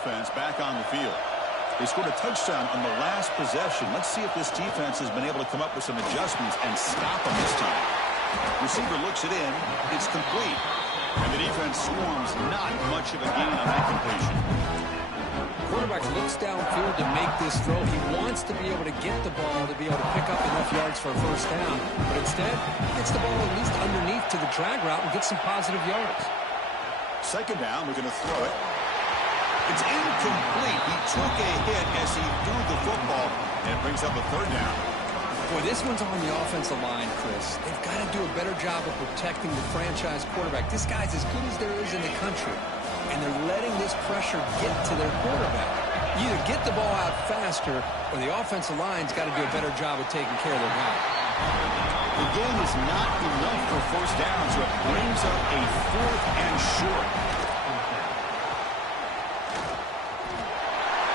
offense back on the field. They scored a touchdown on the last possession. Let's see if this defense has been able to come up with some adjustments and stop them this time. Receiver looks it in. It's complete. And the defense swarms not much of a gain on that completion. Quarterback looks downfield to make this throw. He wants to be able to get the ball to be able to pick up enough yards for a first down. But instead, he gets the ball at least underneath to the drag route and gets some positive yards. Second down, we're going to throw it. It's incomplete. He took a hit as he threw the football, and it brings up a third down. Boy, this one's on the offensive line, Chris. They've got to do a better job of protecting the franchise quarterback. This guy's as good as there is in the country, and they're letting this pressure get to their quarterback. You either get the ball out faster, or the offensive line's got to do a better job of taking care of their guy. The game is not enough for first down, so it brings up a 4th and short.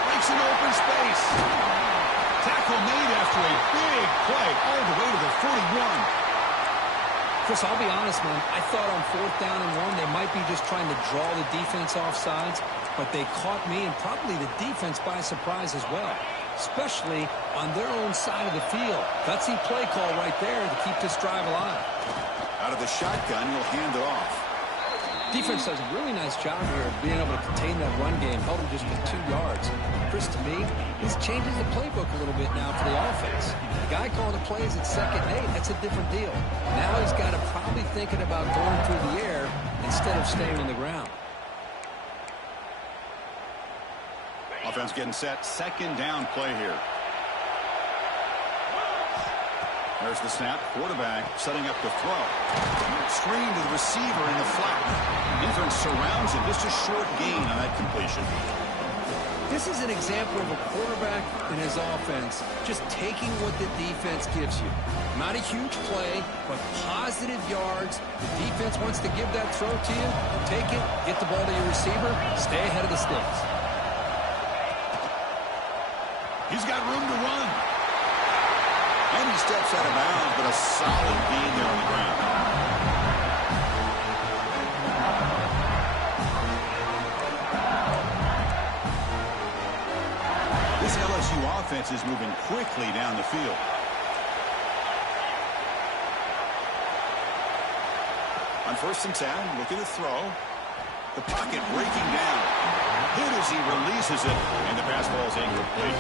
Breaks an open space. Tackle made after a big play all the way to the 41. Chris, I'll be honest, man. I thought on 4th down and 1, they might be just trying to draw the defense off sides, but they caught me and probably the defense by surprise as well, especially on their own side of the field. Gutsy play call right there to keep this drive alive. Out of the shotgun, he'll hand it off. Defense does a really nice job here of being able to contain that run game, held him just to 2 yards. Chris, to me, this changes the playbook a little bit now for the offense. The guy calling the plays at 2nd and 8, that's a different deal. Now he's got to probably thinking about going through the air instead of staying on the ground. Offense getting set. 2nd down play here. There's the snap. Quarterback setting up the throw. Screen to the receiver in the flat. Defense surrounds him. Just a short gain on that completion. This is an example of a quarterback and his offense just taking what the defense gives you. Not a huge play, but positive yards. The defense wants to give that throw to you. Take it, get the ball to your receiver, stay ahead of the sticks. He's got room to run. And he steps out of bounds, but a solid gain there on the ground. This LSU offense is moving quickly down the field. On 1st and 10, look at the throw. The pocket breaking down. Hit as he releases it, and the pass ball is incomplete.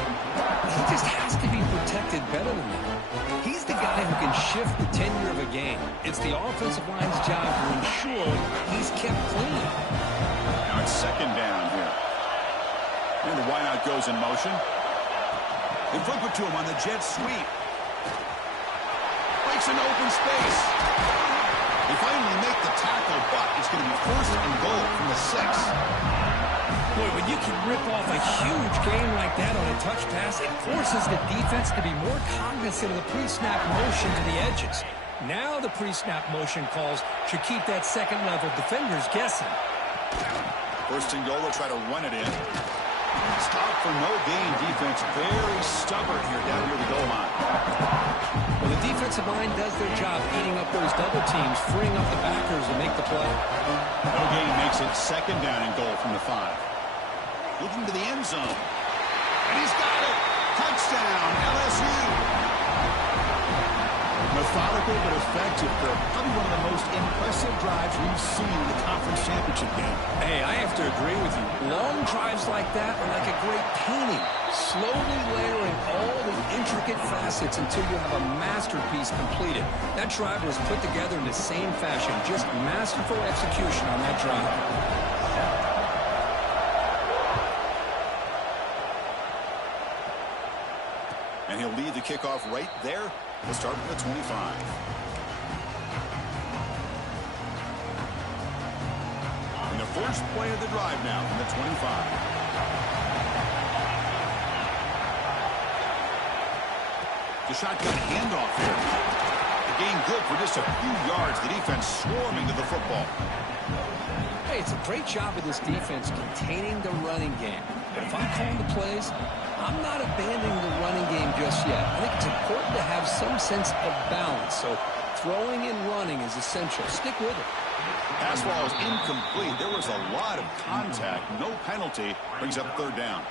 He just has to be protected better than that. He's the guy who can shift the tenure of a game. It's the offensive line's job to ensure he's kept clean. Now it's 2nd down here. And the wideout goes in motion. They flip it to him on the jet sweep. Breaks an open space. They finally make the tackle, but it's going to be 1st and goal from the 6. Boy, when you can rip off a huge game like that on a touch pass, it forces the defense to be more cognizant of the pre-snap motion to the edges. Now the pre-snap motion calls should keep that second-level defenders guessing. 1st and goal, they'll try to run it in. Stop for no gain defense. Very stubborn here down near the goal line. Well, the defensive line does their job eating up those double teams, freeing up the backers to make the play. No gain makes it 2nd down and goal from the 5. Looking to the end zone. And he's got it. Touchdown, LSU. Methodical but effective for probably one of the most impressive drives we've seen in the conference championship game. Hey, I have to agree with you. Long drives like that are like a great painting. Slowly layering all the intricate facets until you have a masterpiece completed. That drive was put together in the same fashion. Just masterful execution on that drive. And he'll lead the kickoff right there. We'll start with the 25. And the first play of the drive now from the 25. The shotgun handoff here. The gain good for just a few yards. The defense swarming to the football. Hey, it's a great job of this defense containing the running game. But if I'm calling the plays, I'm not abandoning the running game just yet. I think it's important to have some sense of balance. So throwing and running is essential. Stick with it. Pass ball is incomplete. There was a lot of contact. No penalty. Brings up third down.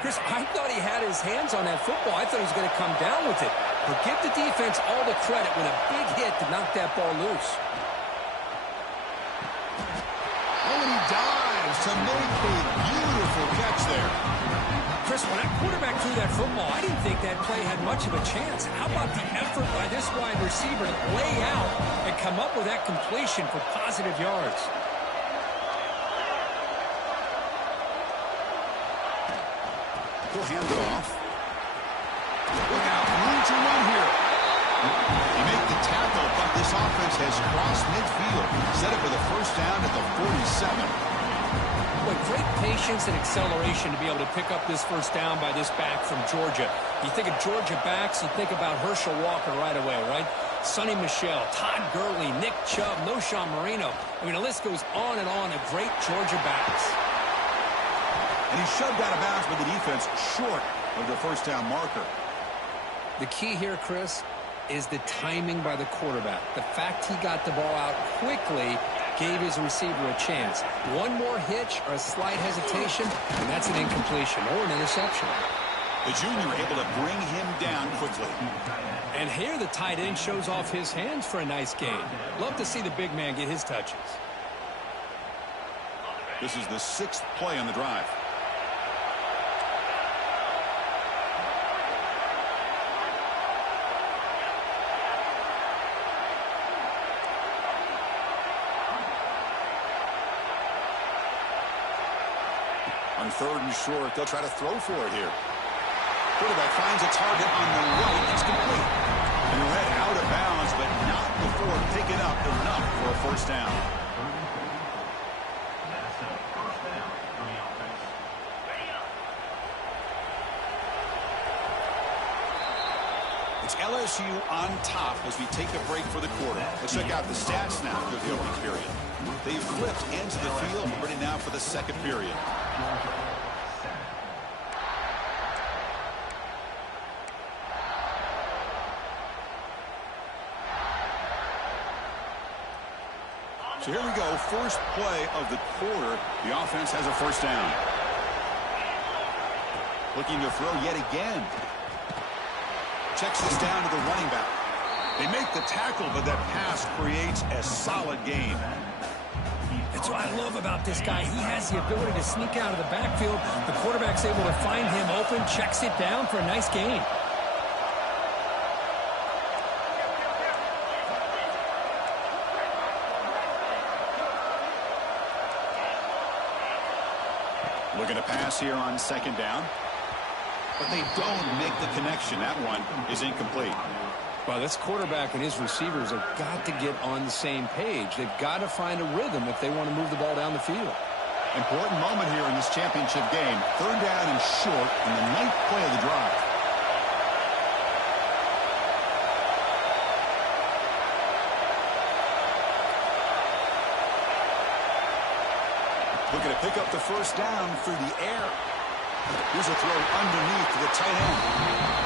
Chris, I thought he had his hands on that football. I thought he was going to come down with it. But give the defense all the credit with a big hit to knock that ball loose. Oh, and he dives to make a beautiful catch there. Chris, when that quarterback threw that football, I didn't think that play had much of a chance. How about the effort by this wide receiver to lay out and come up with that completion for positive yards? He'll hand it off. Look out, room to run here. He made the tackle, but this offense has crossed midfield. Set it for the first down at the 47. Boy, great patience and acceleration to be able to pick up this first down by this back from Georgia. You think of Georgia backs, you think about Herschel Walker right away, right? Sonny Michel, Todd Gurley, Nick Chubb, Noshawn Marino. I mean, the list goes on and on of great Georgia backs. And he shoved out of bounds with the defense short of the first down marker. The key here, Chris, is the timing by the quarterback. The fact he got the ball out quickly gave his receiver a chance. One more hitch or a slight hesitation, and that's an incompletion or an interception. The junior able to bring him down quickly. And here the tight end shows off his hands for a nice gain. Love to see the big man get his touches. This is the 6th play on the drive. On 3rd and short, they'll try to throw for it here. Quarterback finds a target on the right. It's complete. And he'll head out of bounds, but not before picking up enough for a first down. It's LSU on top as we take a break for the quarter. Let's check out the stats now for the opening period. They've flipped into the field, ready now for the second period. So here we go, first play of the quarter. The offense has a first down. Looking to throw yet again. Checks this down to the running back. They make the tackle, but that pass creates a solid gain. That's what I love about this guy. He has the ability to sneak out of the backfield. The quarterback's able to find him open, checks it down for a nice gain. Looking to pass here on second down. But they don't make the connection. That one is incomplete. Well, this quarterback and his receivers have got to get on the same page. They've got to find a rhythm if they want to move the ball down the field. Important moment here in this championship game. 3rd down and short in the 9th play of the drive. Looking to pick up the first down through the air. Here's a throw underneath to the tight end.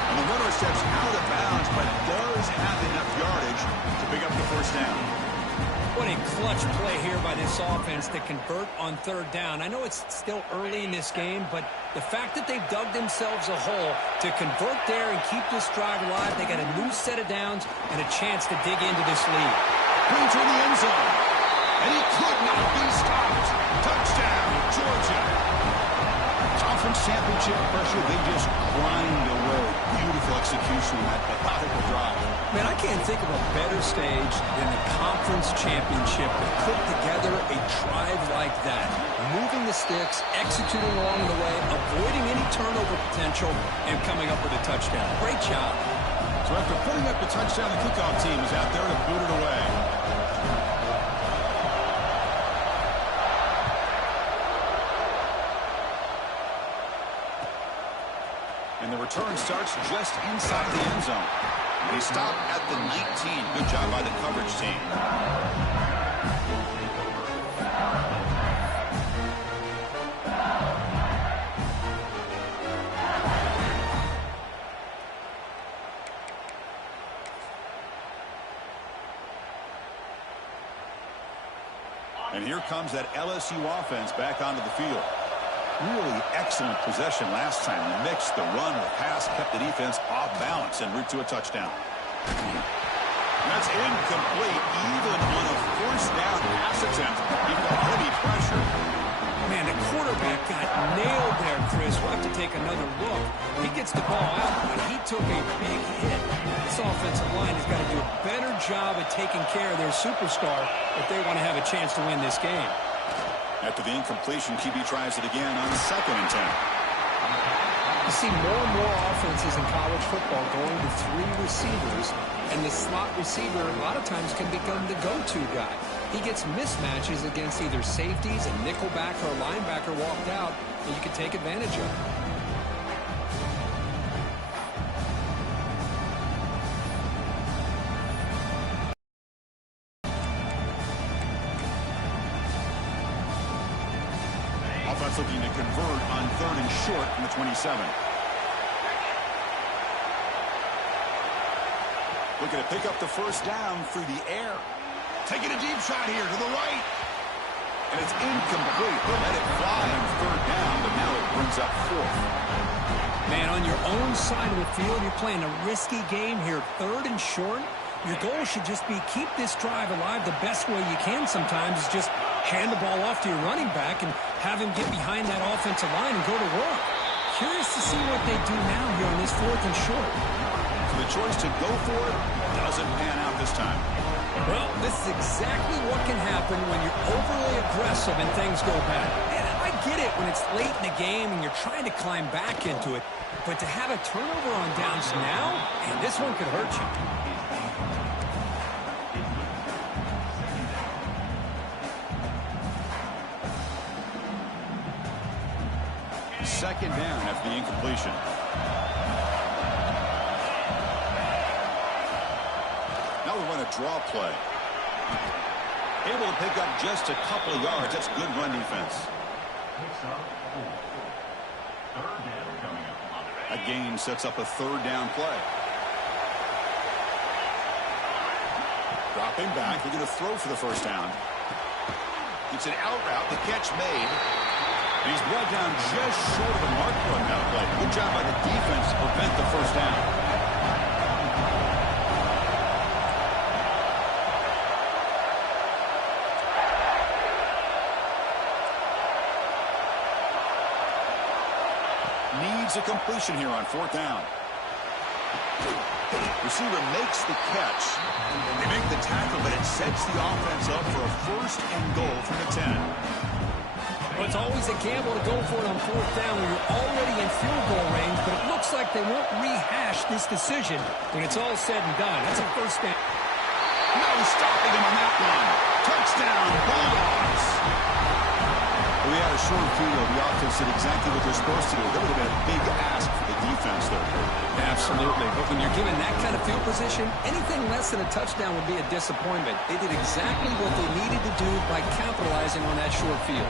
And the runner steps out of bounds, but does have enough yardage to pick up the first down. What a clutch play here by this offense to convert on 3rd down. I know it's still early in this game, but the fact that they've dug themselves a hole to convert there and keep this drive alive, they got a new set of downs and a chance to dig into this lead. Brings in the end zone. And he could not be stopped. Touchdown, Georgia. Conference championship pressure, they just grind away. Beautiful execution on that methodical drive. Man, I can't think of a better stage than the conference championship to put together a drive like that. Moving the sticks, executing along the way, avoiding any turnover potential, and coming up with a touchdown. Great job. So after putting up the touchdown, the kickoff team is out there to boot it away. And the return starts just inside the end zone. They stop at the 19. Good job by the coverage team. And here comes that LSU offense back onto the field. Really excellent possession last time. The mix, the run, the pass kept the defense off balance en route to a touchdown. That's incomplete. Even on a first down pass attempt, he felt heavy pressure. Man, the quarterback got nailed there, Chris. We'll have to take another look. He gets the ball out, but he took a big hit. This offensive line has got to do a better job at taking care of their superstar if they want to have a chance to win this game. After the incompletion, QB tries it again on 2nd and 10. You see more and more offenses in college football going to 3 receivers, and the slot receiver a lot of times can become the go-to guy. He gets mismatches against either safeties, a nickelback, or a linebacker walked out, and you can take advantage of it. Offense looking to convert on 3rd and short from the 27. Looking to pick up the first down through the air. Taking a deep shot here to the right. And it's incomplete. They let it fly on 3rd down, but now it brings up 4th. Man, on your own side of the field, you're playing a risky game here. 3rd and short. Your goal should just be keep this drive alive the best way you can sometimes is just hand the ball off to your running back and have him get behind that offensive line and go to work. Curious to see what they do now here on this 4th and short. So the choice to go for it doesn't pan out this time. Well, this is exactly what can happen when you're overly aggressive and things go bad. And I get it when it's late in the game and you're trying to climb back into it. But to have a turnover on downs now, and this one could hurt you. Second down after the incompletion. Now we run a draw play. Able to pick up just a couple of yards. That's good run defense. That gain sets up a 3rd down play. Dropping back. They're going to throw for the first down. It's an out route. The catch made. And he's brought down just short of the marker on that play. Good job by the defense to prevent the first down. Needs a completion here on 4th down. Receiver makes the catch. They make the tackle, but it sets the offense up for a 1st and goal from the 10. Well, it's always a gamble to go for it on 4th down when you're already in field goal range, but it looks like they won't rehash this decision when it's all said and done. That's a 1st down. No stopping him on that one. Touchdown, Bulldogs. We had a short field. The offense did exactly what they're supposed to do. That would have been a big ask for the defense there. Absolutely. But when you're given that kind of field position, anything less than a touchdown would be a disappointment. They did exactly what they needed to do by capitalizing on that short field.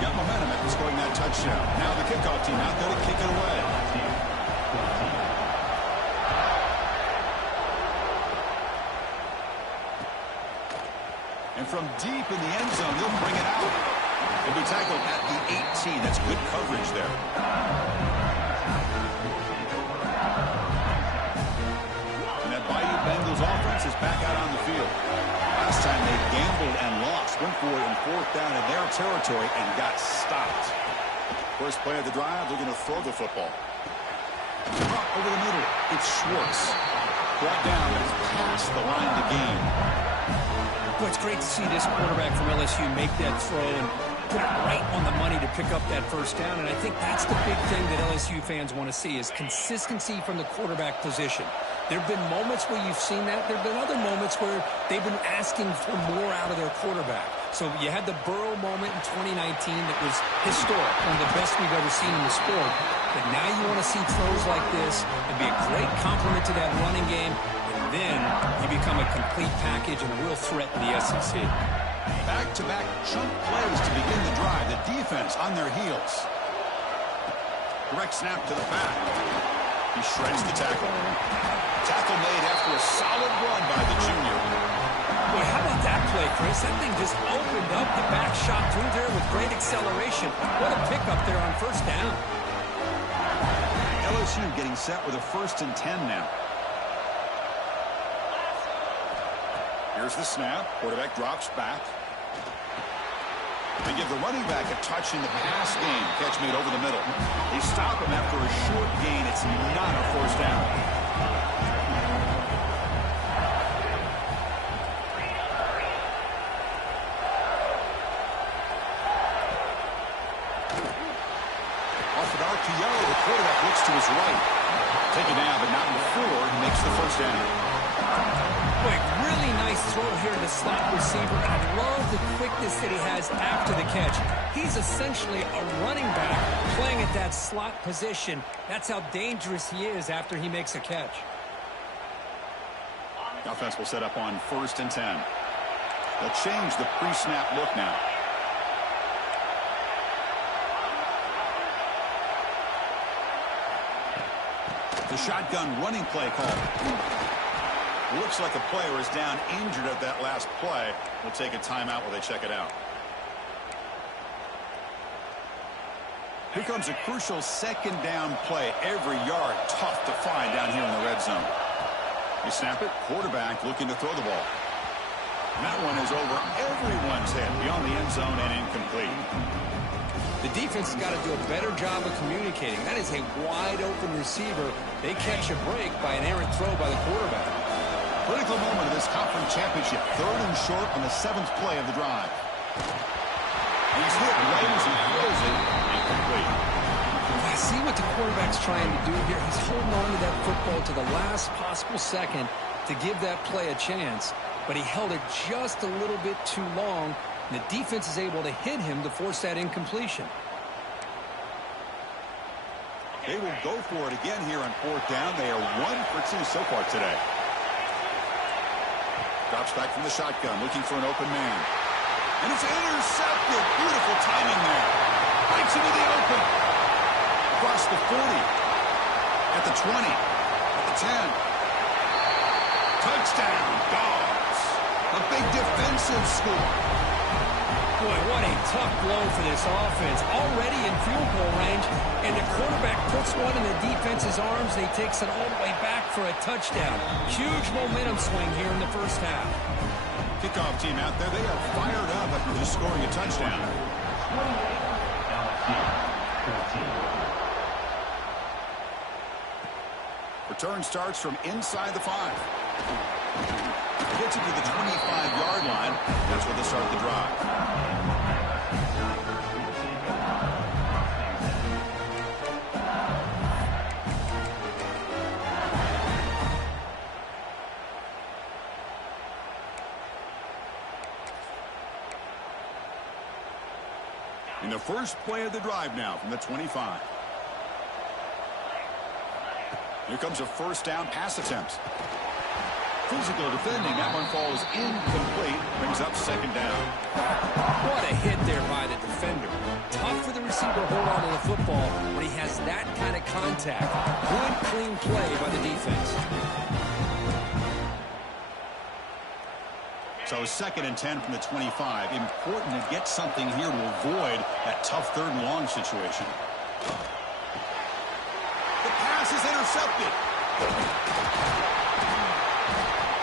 Got momentum after scoring that touchdown. Now the kickoff team out there to kick it away. And from deep in the end zone, they'll bring it out. He'll be tackled at the 18. That's good coverage there. And that Bayou Bengals offense is back out on the field. Last time they gambled and lost. Went for it in 4th down in their territory and got stopped. First play of the drive, they're going to throw the football. Up over the middle, it's Schwartz. Brought down and past the line to gain. Well, it's great to see this quarterback from LSU make that throw and put it right on the money to pick up that first down. And I think that's the big thing that LSU fans want to see is consistency from the quarterback position. There have been moments where you've seen that. There have been other moments where they've been asking for more out of their quarterback. So you had the Burrow moment in 2019 that was historic, one of the best we've ever seen in the sport. But now you want to see throws like this and be a great complement to that running game. And then you become a complete package and a real threat in the SEC. Back-to-back chunk plays to begin the drive. The defense on their heels. Direct snap to the back. He shreds the tackle. Tackle made after a solid run by the junior. Boy, how about that play, Chris? That thing just opened up. The back shot through there with great acceleration. What a pickup there on first down. LSU getting set with a 1st and 10 now. Here's the snap. Quarterback drops back. They give the running back a touch in the pass game. Catch made over the middle. They stop him after a short gain. It's not a 1st down. Off an RPO, the quarterback looks to his right. Taken down, but not before he makes the 1st down. Boy, really nice throw here to the slot receiver. I love the quickness that he has after the catch. He's essentially a running back playing at that slot position. That's how dangerous he is after he makes a catch. The offense will set up on 1st and 10. They'll change the pre-snap look now. The shotgun running play call. Looks like a player is down injured at that last play. We'll take a timeout while they check it out. Here comes a crucial 2nd down play. Every yard tough to find down here in the red zone. They snap it. Quarterback looking to throw the ball. And that one is over everyone's head beyond the end zone and incomplete. The defense has got to do a better job of communicating. That is a wide-open receiver. They catch a break by an errant throw by the quarterback. Critical moment of this conference championship. 3rd and short on the 7th play of the drive. He's hit right as he throws it. Incomplete. I see what the quarterback's trying to do here. He's holding on to that football to the last possible second to give that play a chance. But he held it just a little bit too long. The defense is able to hit him to force that incompletion. They will go for it again here on 4th down. They are 1 for 2 so far today. Drops back from the shotgun, looking for an open man. And it's intercepted. Beautiful timing there. Breaks into the open. Across the 40. At the 20. At the 10. Touchdown, Dogs. A big defensive score. Boy, what a tough blow for this offense. Already in field goal range, and the quarterback puts one in the defense's arms, and he takes it all the way back for a touchdown. Huge momentum swing here in the first half. Kickoff team out there, they are fired up after just scoring a touchdown. Return starts from inside the 5. Gets it to the 25-yard line. That's where they start the drive. In the first play of the drive now from the 25. Here comes a 1st down pass attempt. Physical defending. That one falls incomplete. Brings up 2nd down. What a hit there by the defender. Tough for the receiver to hold on to the football when he has that kind of contact. Good, clean play by the defense. So 2nd and 10 from the 25. Important to get something here to avoid that tough 3rd and long situation. The pass is intercepted.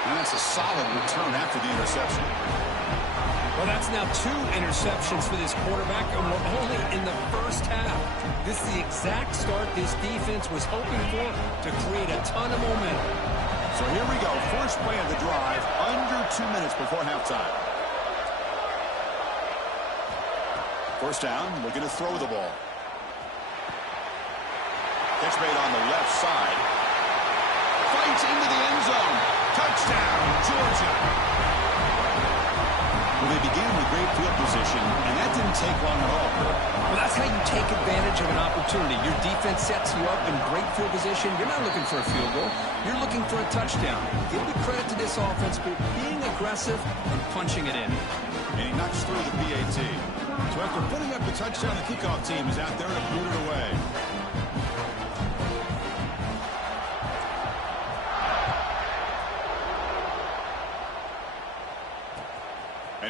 And that's a solid return after the interception. Well, that's now 2 interceptions for this quarterback, and we're only in the first half. This is the exact start this defense was hoping for to create a ton of momentum. So here we go. First play of the drive, under 2 minutes before halftime. 1st down, looking to throw the ball. Catch made on the left side. Fights into the end zone. Touchdown, Georgia. Well, they began with great field position, and that didn't take long at all. Well, that's how you take advantage of an opportunity. Your defense sets you up in great field position. You're not looking for a field goal. You're looking for a touchdown. Give the credit to this offense for being aggressive and punching it in. And he knocks through the PAT. So after putting up the touchdown, the kickoff team is out there to boot it away.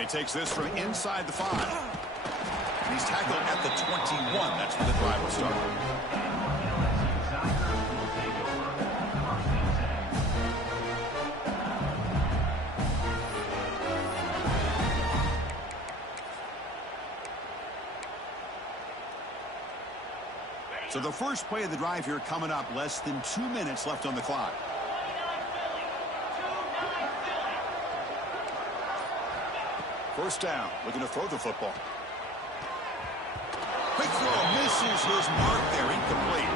takes this from inside the 5. He's tackled at the 21. That's where the drive will start. So the first play of the drive here coming up, less than 2 minutes left on the clock. First down, looking to throw the football. Quick throw, misses his mark there, incomplete.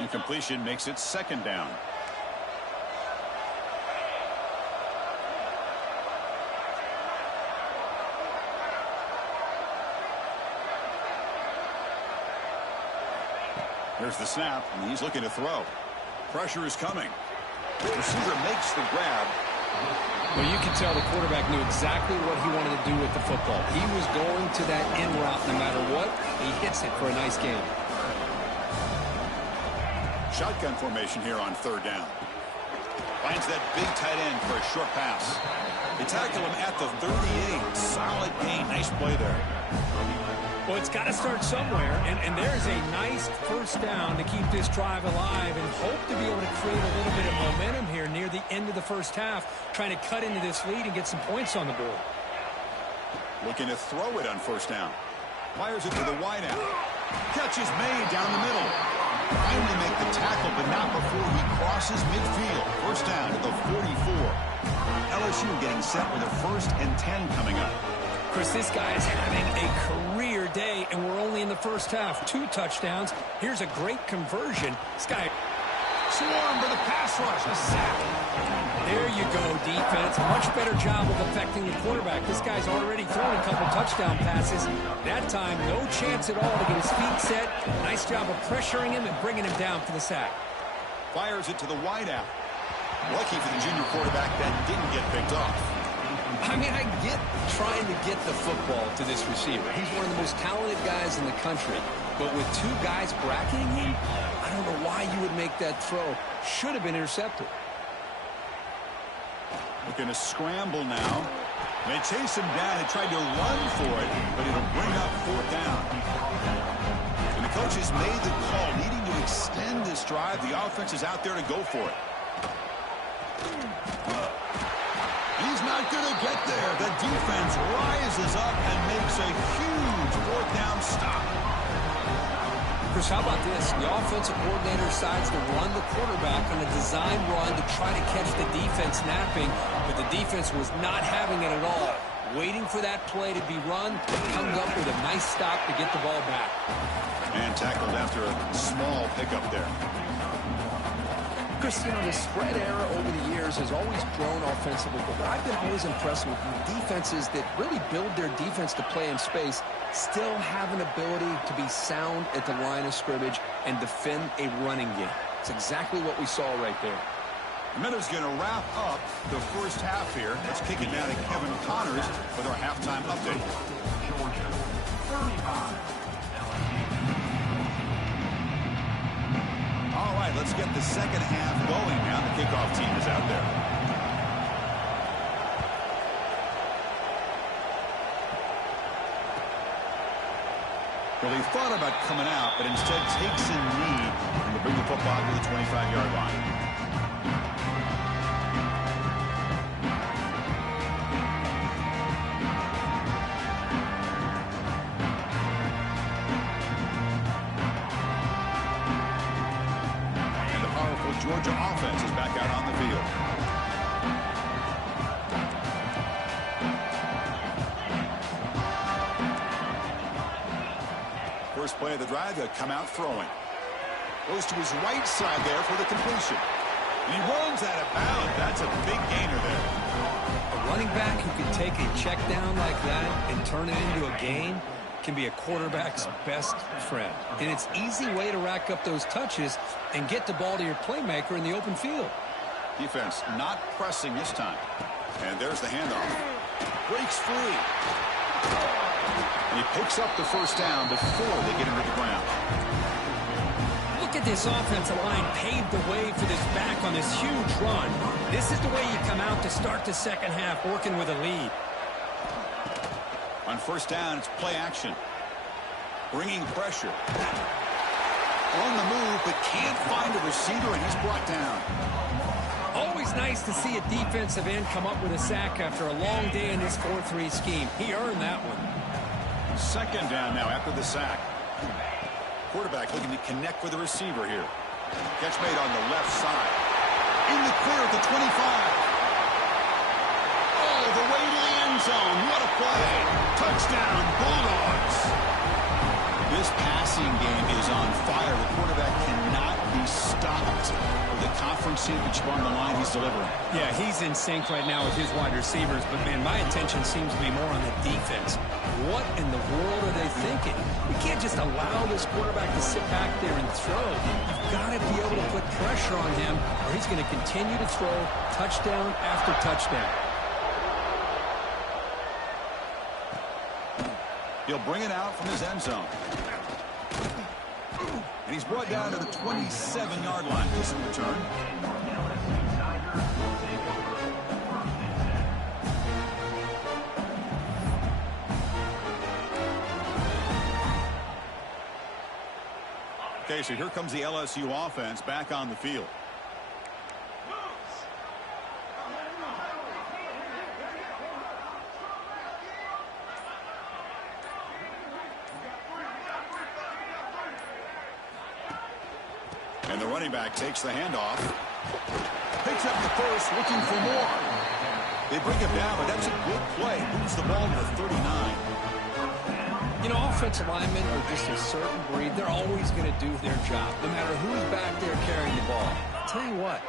Incompletion makes it second down. Here's the snap, and he's looking to throw. Pressure is coming. The receiver makes the grab. Well, you can tell the quarterback knew exactly what he wanted to do with the football. He was going to that in route no matter what. He hits it for a nice gain. Shotgun formation here on third down. Finds that big tight end for a short pass. They tackle him at the 38. Solid gain. Nice play there. Well, it's got to start somewhere, and there's a nice first down to keep this drive alive and hope to be able to create a little bit of momentum here near the end of the first half, trying to cut into this lead and get some points on the board. Looking to throw it on first down. Fires it to the wideout. Catch is made down the middle. Finally make the tackle, but not before he crosses midfield. First down to the 44. LSU getting set with a 1st and 10 coming up. Chris, this guy is having a career day, and we're only in the first half. 2 touchdowns. Here's a great conversion. This guy swarmed for the pass rush. A sack. There you go, defense. Much better job of affecting the quarterback. This guy's already thrown a couple touchdown passes. That time, no chance at all to get his feet set. Nice job of pressuring him and bringing him down for the sack. Fires it to the wideout. Lucky for the junior quarterback that didn't get picked off. I mean, I get trying to get the football to this receiver. He's one of the most talented guys in the country. But with 2 guys bracketing him, I don't know why you would make that throw. Should have been intercepted. Looking to scramble now. They chase him down and tried to run for it, but it'll bring up 4th down. And the coach has made the call, needing to extend this drive. The offense is out there to go for it. He's not going to get there. The defense rises up and makes a huge 4th down stop. Chris, how about this? The offensive coordinator decides to run the quarterback on a design run to try to catch the defense napping, but the defense was not having it at all. Waiting for that play to be run, comes up with a nice stop to get the ball back. And tackled after a small pickup there. Chris, you know, the spread era over the years has always grown offensively, but I've been always impressed with defenses that really build their defense to play in space, still have an ability to be sound at the line of scrimmage and defend a running game. It's exactly what we saw right there. The Miller's going to wrap up the first half here. Let's kick it now to Kevin Connors with our halftime update. Georgia, 35. All right, let's get the second half going now. The kickoff team is out there. Well, he thought about coming out, but instead takes a knee and will bring the football to the 25-yard line. Georgia offense is back out on the field. First play of the drive, they'll come out throwing. Goes to his right side there for the completion. And he runs out of bounds. That's a big gainer there. A running back who can take a check down like that and turn it into a gain can be a quarterback's best friend. And it's an easy way to rack up those touches and get the ball to your playmaker in the open field. Defense not pressing this time. And there's the handoff. Breaks free. And he picks up the first down before they get him to the ground. Look at this offensive line paved the way for this back on this huge run. This is the way you come out to start the second half, working with a lead. On first down, it's play action. Bringing pressure. On the move, but can't find a receiver, and he's brought down. Always nice to see a defensive end come up with a sack after a long day in this 4-3 scheme. He earned that one. Second down now after the sack. Quarterback looking to connect with the receiver here. Catch made on the left side. In the clear at the 25. Oh, the way to the end zone. What a play. Touchdown, Bulldogs. This passing game is on fire. The quarterback cannot be stopped. With the conference championship on the line, he's delivering. Yeah, he's in sync right now with his wide receivers, but, man, my attention seems to be more on the defense. What in the world are they thinking? You can't just allow this quarterback to sit back there and throw. You've got to be able to put pressure on him, or he's going to continue to throw touchdown after touchdown. He'll bring it out from his end zone. And he's brought down to the 27-yard line. This return. Okay, so here comes the LSU offense back on the field. And the running back takes the handoff. Picks up the first, looking for more. They bring him down, but that's a good play. Moves the ball to the 39. You know, offensive linemen are just a certain breed. They're always going to do their job, no matter who's back there carrying the ball. I'll tell you what,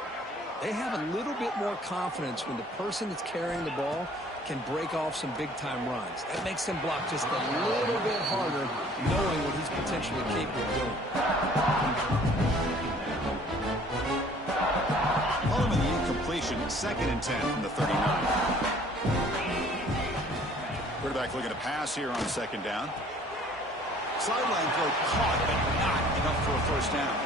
they have a little bit more confidence when the person that's carrying the ball can break off some big-time runs. That makes them block just a little bit harder, knowing what he's potentially capable of doing. Following the incompletion, 2nd and 10 from the 39. Quarterback looking to pass here on 2nd down. Sideline throw caught, but not enough for a first down.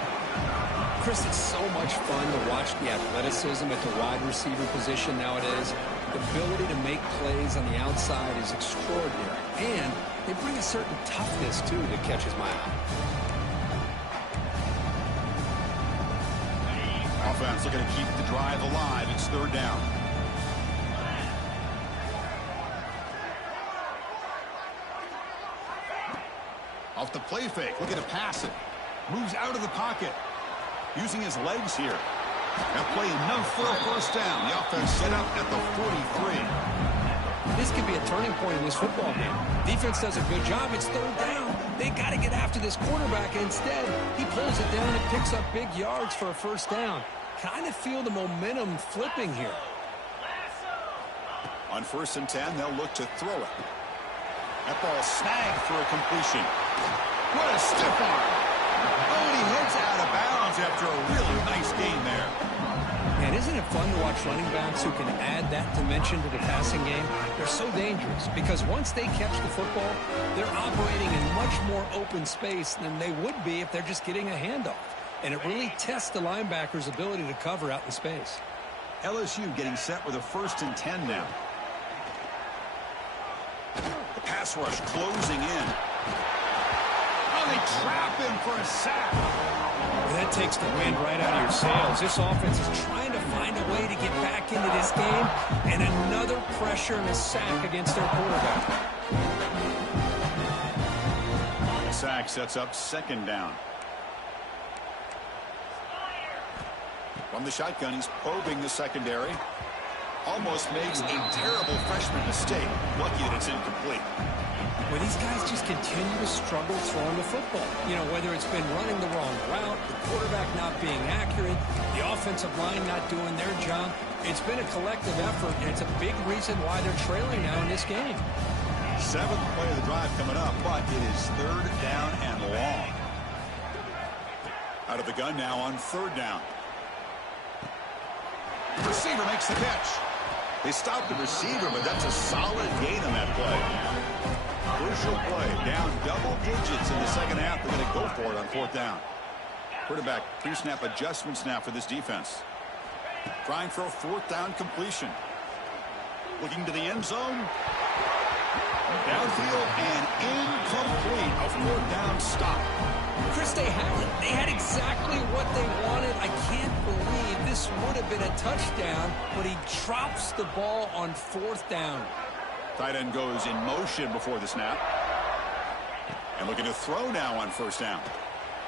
Chris, it's so much fun to watch the athleticism at the wide receiver position nowadays. The ability to make plays on the outside is extraordinary. And they bring a certain toughness, too, that catches my eye. Offense looking to keep the drive alive. It's 3rd down. Off the play fake, looking to pass it. Moves out of the pocket. Using his legs here. That play enough for a first down. The offense set up at the 43. This could be a turning point in this football game. Defense does a good job. It's 3rd down. They got to get after this quarterback. Instead, he pulls it down and picks up big yards for a first down. Kind of feel the momentum flipping here. On 1st and 10, they'll look to throw it. That ball snagged for a completion. What a stiff arm. Oh, and he heads out of bounds after a really nice game there. And isn't it fun to watch running backs who can add that dimension to the passing game? They're so dangerous because once they catch the football, they're operating in much more open space than they would be if they're just getting a handoff. And it really tests the linebacker's ability to cover out in space. LSU getting set with a 1st and 10 now. The pass rush closing in. Oh, they trap him for a sack. Well, that takes the wind right out of your sails. This offense is trying to find a way to get back into this game, and another pressure and a sack against their quarterback. The sack sets up 2nd down. From the shotgun, he's probing the secondary. Almost makes a terrible freshman mistake. Lucky that it's incomplete. Well, these guys just continue to struggle throwing the football. You know, whether it's been running the wrong route, the quarterback not being accurate, the offensive line not doing their job. It's been a collective effort, and it's a big reason why they're trailing now in this game. 7th play of the drive coming up, but it is 3rd down and long. Out of the gun now on 3rd down. Receiver makes the catch. They stopped the receiver, but that's a solid gain on that play. crucial play. Down double digits in the second half. They're going to go for it on fourth down. Quarterback pre-snap adjustments now for this defense. Trying for a fourth down completion. Looking to the end zone. Downfield and incomplete. A fourth down stop. Chris, they had exactly what they wanted. I can't believe this would have been a touchdown, but he drops the ball on fourth down. Tight end goes in motion before the snap. And looking to throw now on first down.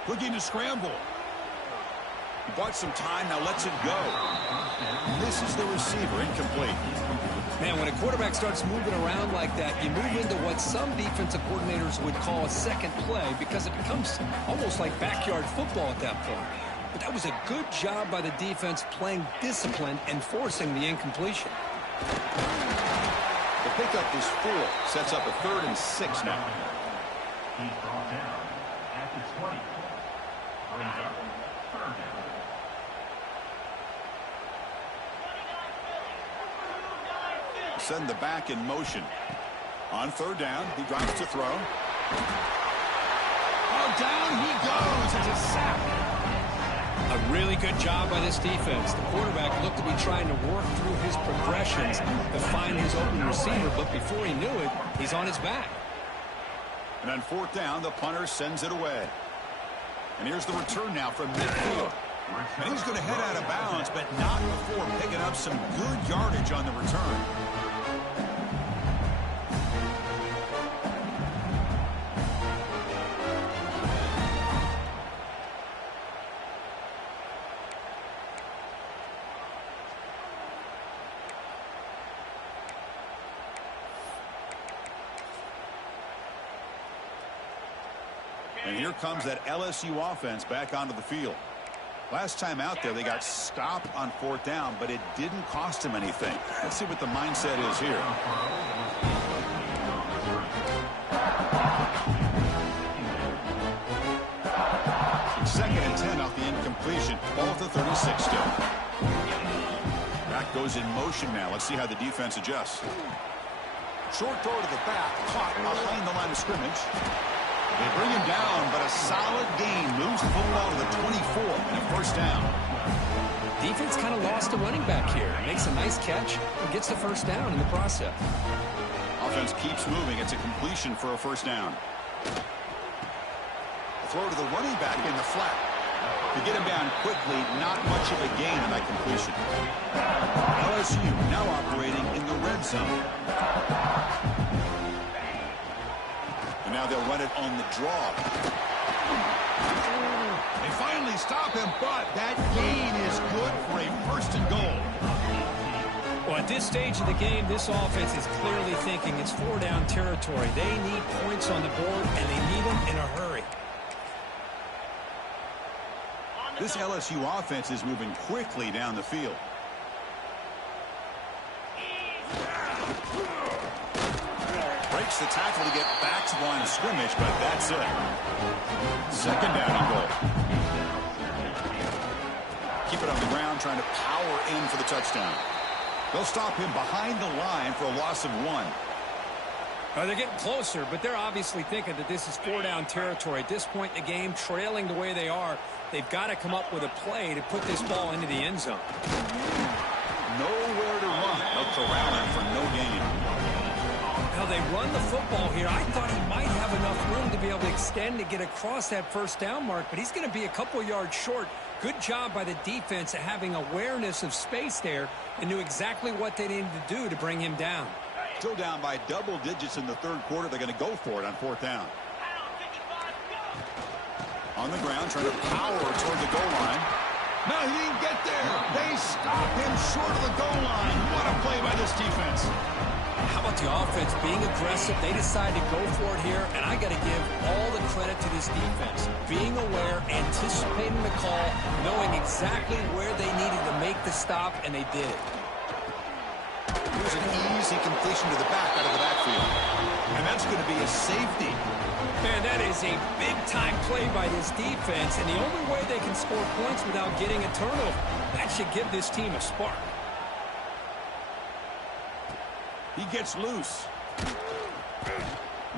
Looking to scramble. He bought some time, now lets it go. Misses the receiver, incomplete. Man, when a quarterback starts moving around like that, you move into what some defensive coordinators would call a second play because it becomes almost like backyard football at that point. But that was a good job by the defense playing discipline and forcing the incompletion. The pickup is 4. Sets up a 3rd and 6 now. He's brought down at the 20. Brings up third down. Send the back in motion. On third down, he drives to throw. Oh, down he goes. It's a sack. A really good job by this defense. The quarterback looked to be trying to work through his progressions to find his open receiver, but before he knew it, he's on his back. And on fourth down, the punter sends it away. And here's the return now from midfield. And he's going to head out of bounds, but not before picking up some good yardage on the return. And here comes that LSU offense back onto the field. Last time out there, they got stopped on fourth down, but it didn't cost them anything. Let's see what the mindset is here. Second and 10 off the incompletion. Ball at the 36 still. Back goes in motion now. Let's see how the defense adjusts. Short throw to the back. Caught behind the line of scrimmage. They bring him down, but a solid gain moves the football to the 24 and a first down. Defense kind of lost a running back here. Makes a nice catch and gets the first down in the process. Offense keeps moving. It's a completion for a first down. A throw to the running back in the flat. To get him down quickly, not much of a gain on that completion. LSU now operating in the red zone. And now they'll run it on the draw. They finally stop him, but that gain is good for a first and goal. Well, at this stage of the game, this offense is clearly thinking it's four-down territory. They need points on the board, and they need them in a hurry. This LSU offense is moving quickly down the field. Breaks the tackle to get back to the line of scrimmage, but that's it. Second down and goal. Keep it on the ground, trying to power in for the touchdown. They'll stop him behind the line for a loss of 1. They're getting closer, but they're obviously thinking that this is four-down territory. At this point in the game, trailing the way they are, they've got to come up with a play to put this ball into the end zone. Nowhere to run. They'll corral him for no gain. Now they run the football here. I thought he might have enough room to be able to extend to get across that first down mark, but he's going to be a couple yards short. Good job by the defense at having awareness of space there and knew exactly what they needed to do to bring him down. Still down by double digits in the third quarter. They're going to go for it on fourth down. On the ground, trying to power toward the goal line. No, he didn't get there. They stop him short of the goal line. What a play by this defense. How about the offense being aggressive? They decided to go for it here, and I got to give all the credit to this defense. Being aware, anticipating the call, knowing exactly where they needed to make the stop, and they did it. Here's an easy completion to the back out of the backfield. And that's going to be a safety. Man, that is a big-time play by this defense, and the only way they can score points without getting a turnover. That should give this team a spark. He gets loose.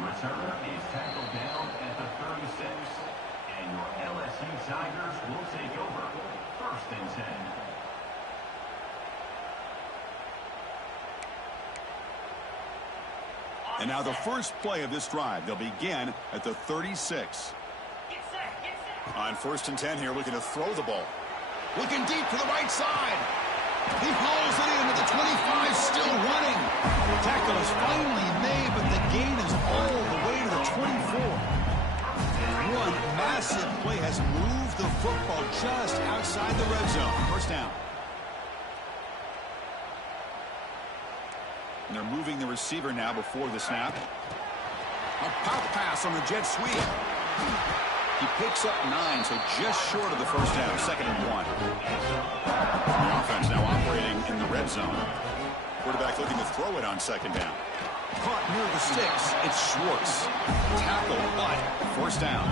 Returner is tackled down at the 36. And your LSU Tigers will take over. 1st and 10. And now the first play of this drive. They'll begin at the 36. On 1st and 10 here, looking to throw the ball. Looking deep to the right side. He hauls it in at the 25, still running. Tackle is finally made, but the gain is all the way to the 24. One massive play has moved the football just outside the red zone. 1st down. And they're moving the receiver now before the snap. A pop pass on the jet sweep. He picks up 9, so just short of the 1st down, 2nd and 1. The offense now operating in the red zone. Quarterback looking to throw it on 2nd down. Caught near the sticks. It's Schwartz. Tackle, but 1st down.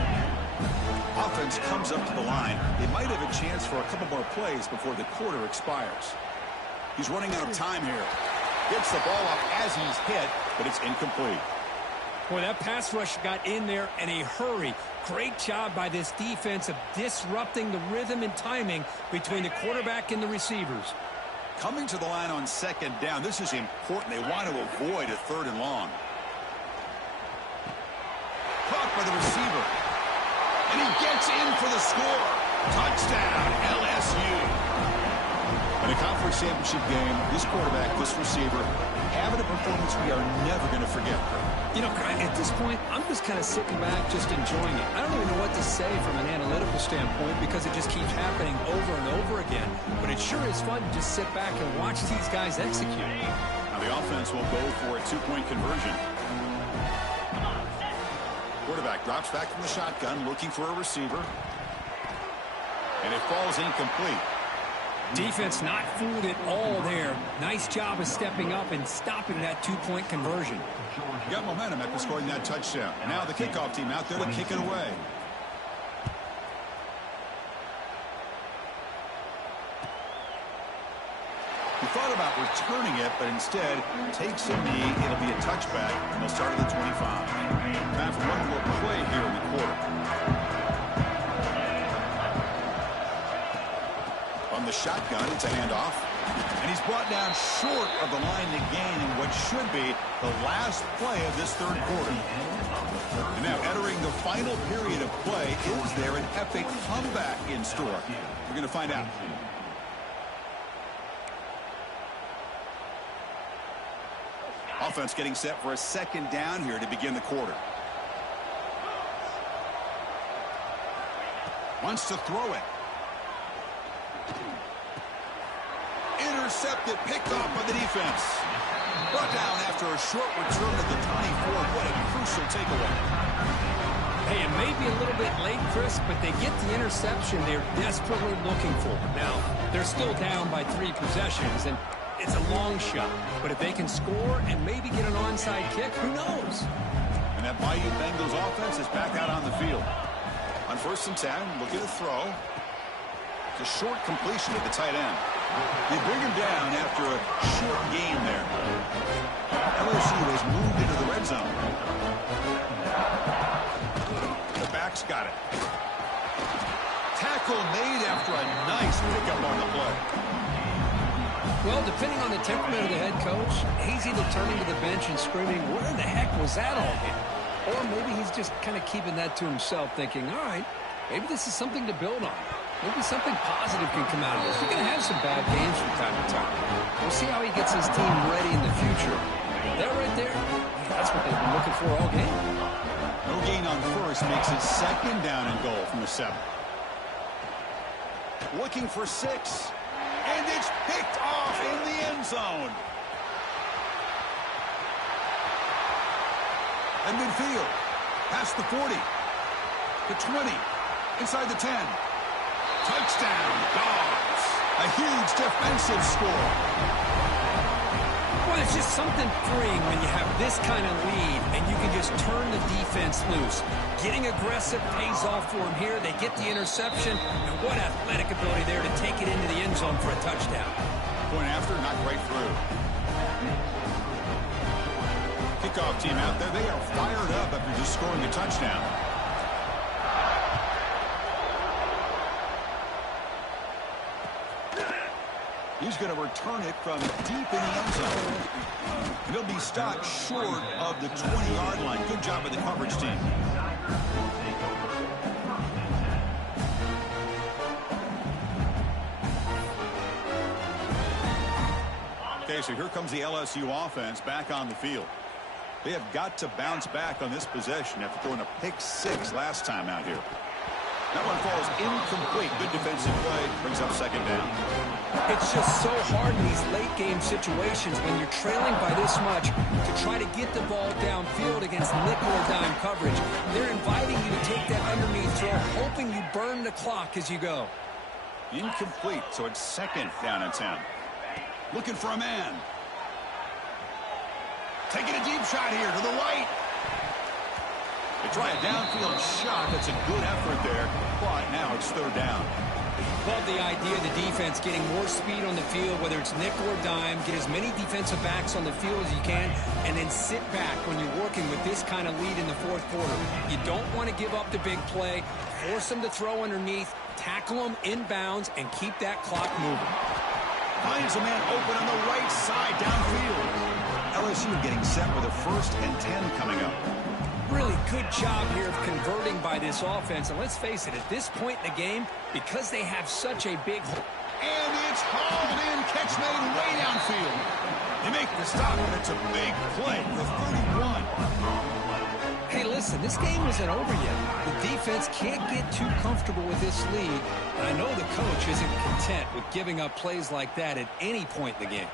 Offense comes up to the line. They might have a chance for a couple more plays before the quarter expires. He's running out of time here. Gets the ball up as he's hit, but it's incomplete. Boy, that pass rush got in there in a hurry. Great job by this defense of disrupting the rhythm and timing between the quarterback and the receivers. Coming to the line on 2nd down, this is important. They want to avoid a 3rd and long. Caught by the receiver. And he gets in for the score. Touchdown, LSU. In a conference championship game, this quarterback, this receiver, having a performance we are never going to forget. You know, at this point, I'm just kind of sitting back, just enjoying it. I don't even know what to say from an analytical standpoint because it just keeps happening over and over again. But it sure is fun to just sit back and watch these guys execute. Now the offense will go for a 2-point conversion. Quarterback drops back from the shotgun, looking for a receiver. And it falls incomplete. Defense not fooled at all there. Nice job of stepping up and stopping that 2-point conversion. Got momentum after scoring that touchdown. Now the kickoff team out there to kick it away. He thought about returning it, but instead takes a knee. It'll be a touchback, and they'll start at the 25. Time for one more play here in the quarter. On the shotgun, it's a handoff. And he's brought down short of the line to gain in what should be the last play of this 3rd quarter. And now entering the final period of play, is there an epic comeback in store? We're going to find out. Offense getting set for a 2nd down here to begin the quarter. Wants to throw it. Intercepted, picked off by the defense. Brought down after a short return to the 24. What a crucial takeaway. Hey, it may be a little bit late, Chris, but they get the interception they're desperately looking for. Now, they're still down by 3 possessions, and it's a long shot. But if they can score and maybe get an onside kick, who knows? And that Bayou Bengals offense is back out on the field. On 1st and 10, looking to throw. It's a short completion to the tight end. They bring him down after a short gain there. LSU has moved into the red zone. The back's got it. Tackle made after a nice pickup on the play. Well, depending on the temperament of the head coach, he's either turning to the bench and screaming, where the heck was that all in? Or maybe he's just kind of keeping that to himself, thinking, all right, maybe this is something to build on. Maybe something positive can come out of this. You're going to have some bad games from time to time. We'll see how he gets his team ready in the future. That right there, that's what they've been looking for all game. No gain on 1st makes it 2nd down and goal from the 7. Looking for 6. And it's picked off in the end zone. And midfield. Past the 40. The 20. Inside the 10. Touchdown, Dogs. A huge defensive score. Well, it's just something freeing when you have this kind of lead and you can just turn the defense loose. Getting aggressive pays off for them here. They get the interception, and what athletic ability there to take it into the end zone for a touchdown. Point after, not quite through. Kickoff team out there, they are fired up after just scoring a touchdown. He's going to return it from deep in the end zone. And he'll be stopped short of the 20-yard line. Good job by the coverage team. Okay, so here comes the LSU offense back on the field. They have got to bounce back on this possession after throwing a pick-6 last time out here. That one falls incomplete. Good defensive play. Brings up second down. It's just so hard in these late-game situations when you're trailing by this much to try to get the ball downfield against nickel or dime coverage. They're inviting you to take that underneath throw, hoping you burn the clock as you go. Incomplete, so it's second down and 10. Looking for a man. Taking a deep shot here to the right. They try a downfield shot. That's a good effort there, but now it's third down. Love the idea of the defense getting more speed on the field, whether it's nickel or dime. Get as many defensive backs on the field as you can, and then sit back when you're working with this kind of lead in the fourth quarter. You don't want to give up the big play. Force them to throw underneath, tackle them inbounds, and keep that clock moving. Finds a man open on the right side downfield. LSU getting set with a 1st and 10 coming up. Really good job here of converting by this offense. And let's face it, at this point in the game, because they have such a big... And it's hauled in. Catch made way downfield. They make the stop, and it's a big play for 31. Hey, listen, this game isn't over yet. The defense can't get too comfortable with this lead. And I know the coach isn't content with giving up plays like that at any point in the game.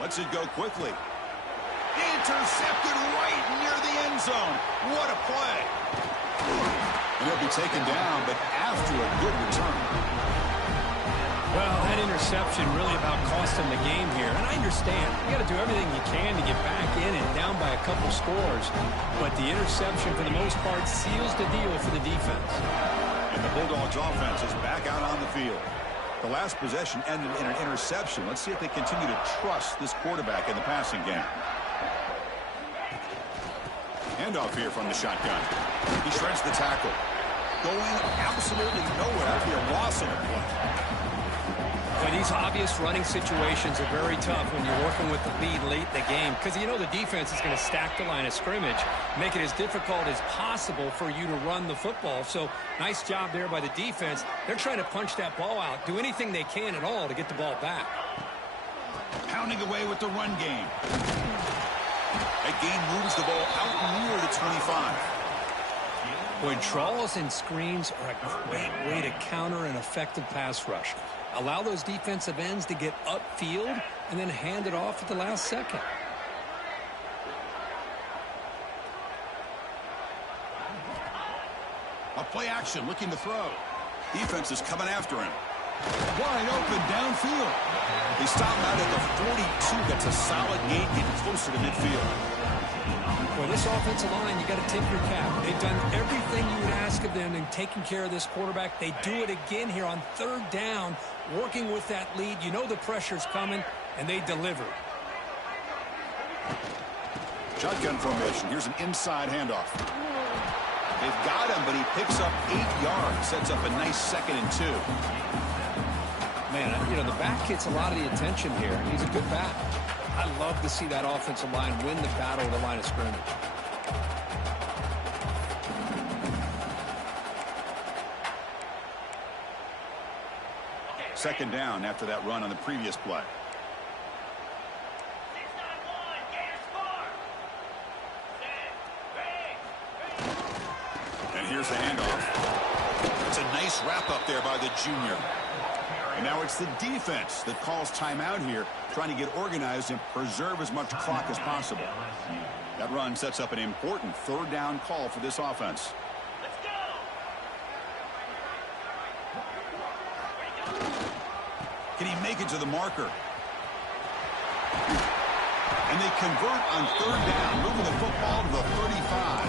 Lets it go quickly. Intercepted right near the end zone. What a play. And he'll be taken down, but after a good return. Well, that interception really about cost him the game here. And I understand. You got to do everything you can to get back in and down by a couple scores. But the interception, for the most part, seals the deal for the defense. And the Bulldogs offense is back out on the field. The last possession ended in an interception. Let's see if they continue to trust this quarterback in the passing game. Handoff here from the shotgun. He shreds the tackle. Going absolutely nowhere after a loss on the play. Well, these obvious running situations are very tough when you're working with the lead late in the game, because you know the defense is going to stack the line of scrimmage, make it as difficult as possible for you to run the football. So nice job there by the defense. They're trying to punch that ball out, do anything they can at all to get the ball back. Pounding away with the run game. That game moves the ball out near the 25. Boy, draws and screens are a great way to counter an effective pass rush. Allow those defensive ends to get upfield and then hand it off at the last second. A play action, looking to throw. Defense is coming after him. Wide open downfield. They stop out at the 42. That's a solid gain, getting closer to midfield. For this offensive line, you got to tip your cap. They've done everything you would ask of them in taking care of this quarterback. They do it again here on third down, working with that lead. You know the pressure's coming, and they deliver. Shotgun formation. Here's an inside handoff. They've got him, but he picks up 8 yards. Sets up a nice 2nd and 2. Man, you know, the back gets a lot of the attention here. He's a good back. I love to see that offensive line win the battle of the line of scrimmage. Second down after that run on the previous play. And here's the handoff. It's a nice wrap up there by the junior. And now it's the defense that calls timeout here, trying to get organized and preserve as much clock as possible. That run sets up an important third down call for this offense. Can he make it to the marker? And they convert on third down, moving the football to the 35.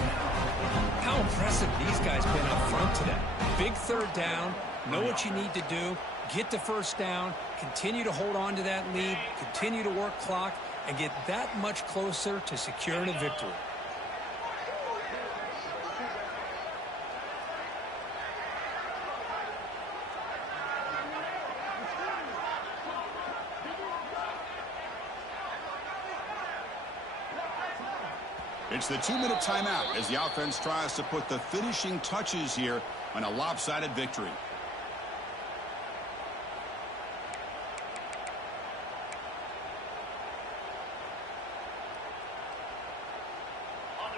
How impressive these guys been up front today. Big third down, know what you need to do, get the first down, continue to hold on to that lead, continue to work clock, and get that much closer to securing a victory. It's the 2-minute timeout as the offense tries to put the finishing touches here on a lopsided victory.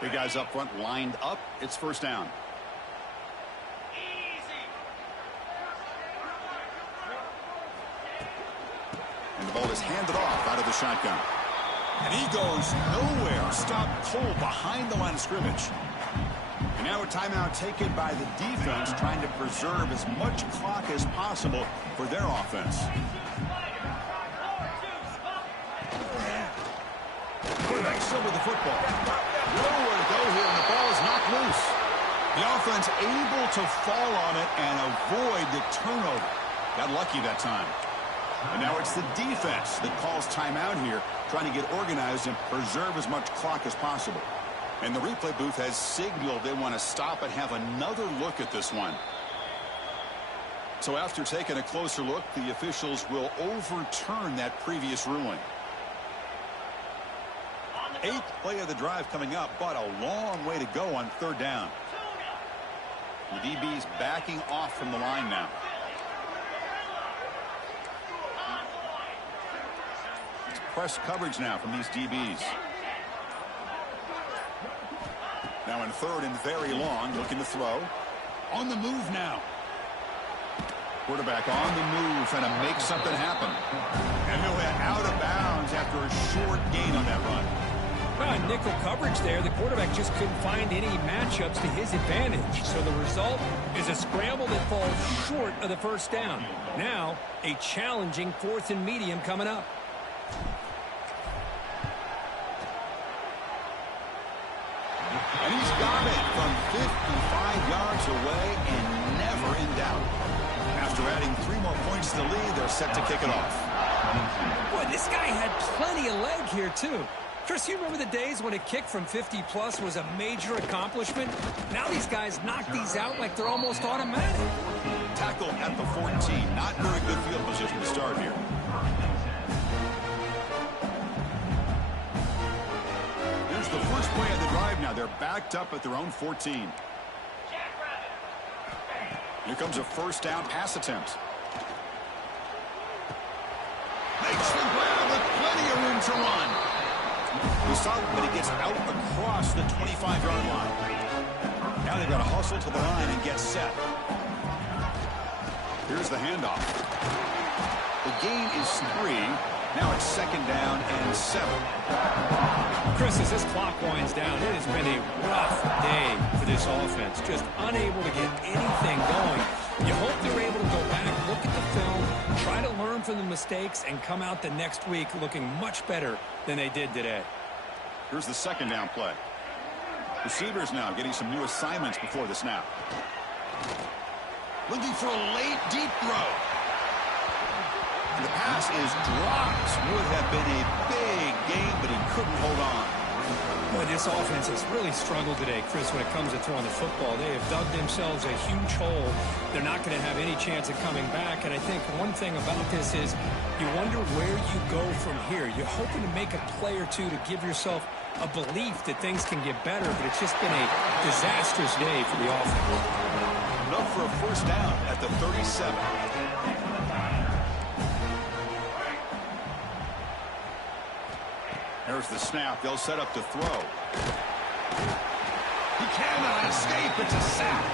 Big guys up front lined up. It's first down. And the ball is handed off out of the shotgun. And he goes nowhere. Stopped cold behind the line of scrimmage. And now a timeout taken by the defense, trying to preserve as much clock as possible for their offense. Quarterback still with the football. Nowhere to go here, and the ball is knocked loose. The offense able to fall on it and avoid the turnover. Got lucky that time. And now it's the defense that calls timeout here, trying to get organized and preserve as much clock as possible. And the replay booth has signaled they want to stop and have another look at this one. So after taking a closer look, the officials will overturn that previous ruling. 8th play of the drive coming up, but a long way to go on third down. The DB's backing off from the line now. Press coverage now from these DBs. Now in third and very long, looking to throw. On the move now. Quarterback on the move, trying to make something happen. And he'll head out of bounds after a short gain on that run. Well, nickel coverage there. The quarterback just couldn't find any matchups to his advantage. So the result is a scramble that falls short of the first down. Now, a challenging 4th and medium coming up. And he's got it from 55 yards away and never in doubt. After adding 3 more points to the lead, they're set to kick it off. Boy, this guy had plenty of leg here, too. Chris, you remember the days when a kick from 50-plus was a major accomplishment? Now these guys knock these out like they're almost automatic. Tackle at the 14. Not very good field position to start here. Here's the first play of the drive now. They're backed up at their own 14. Here comes a first down pass attempt. Makes the grab with plenty of room to run. He's solid, but he gets out across the 25-yard line. Now they've got to hustle to the line and get set. Here's the handoff. The gain is 3. Now it's second down and 7. Chris, as this clock winds down, it has been a rough day for this offense. Just unable to get anything going. You hope they're able to go back, look at the film, try to learn from the mistakes, and come out the next week looking much better than they did today. Here's the second down play. Receivers now getting some new assignments before the snap. Looking for a late, deep throw. And the pass is dropped. Would have been a big gain, but he couldn't hold on. Boy, this offense has really struggled today, Chris, when it comes to throwing the football. They have dug themselves a huge hole. They're not going to have any chance of coming back. And I think one thing about this is you wonder where you go from here. You're hoping to make a play or two to give yourself a belief that things can get better, but it's just been a disastrous day for the offense. Enough for a first down at the 37. There's the snap. They'll set up to throw. He cannot escape. It's a sack.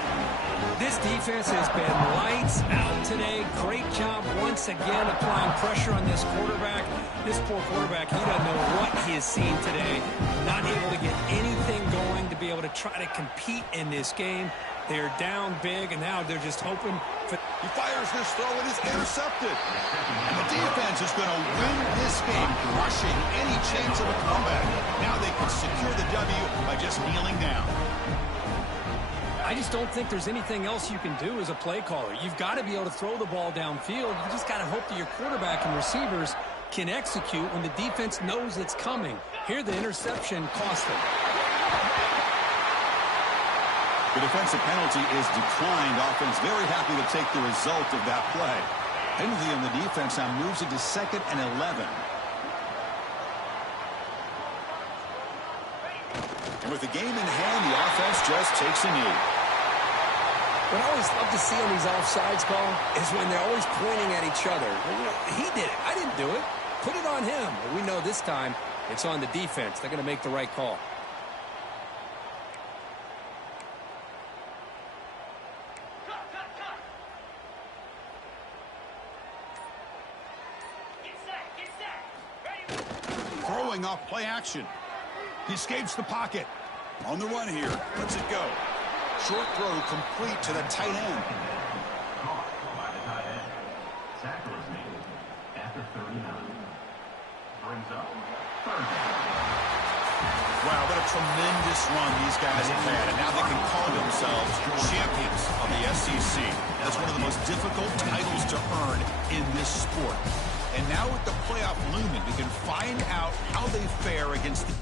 This defense has been lights out today. Great job once again applying pressure on this quarterback. This poor quarterback, he doesn't know what he has seen today. Not able to get anything going to be able to try to compete in this game. They're down big, and now they're just hoping for... He fires this throw, and it's intercepted. And the defense is going to win this game, crushing any chance of a comeback. Now they can secure the W by just kneeling down. I just don't think there's anything else you can do as a play caller. You've got to be able to throw the ball downfield. You just got to hope that your quarterback and receivers can execute when the defense knows it's coming. Here, the interception cost them. The defensive penalty is declined. Offense very happy to take the result of that play. Penalty on the defense now moves it to 2nd and 11. And with the game in hand, the offense just takes a knee. What I always love to see on these offsides call is when they're always pointing at each other. He did it. I didn't do it. Put it on him. But we know this time it's on the defense. They're going to make the right call. Throwing off play action. He escapes the pocket. On the run here. Lets it go. Short throw complete to the tight end. Caught by the tight end. Tackle is made at the 39. Brings up 3rd down. Wow, what a tremendous run these guys have had. And now they can call themselves champions of the SEC. That's one of the most difficult titles to earn in this sport. And now with the playoff looming, we can find out how they fare against the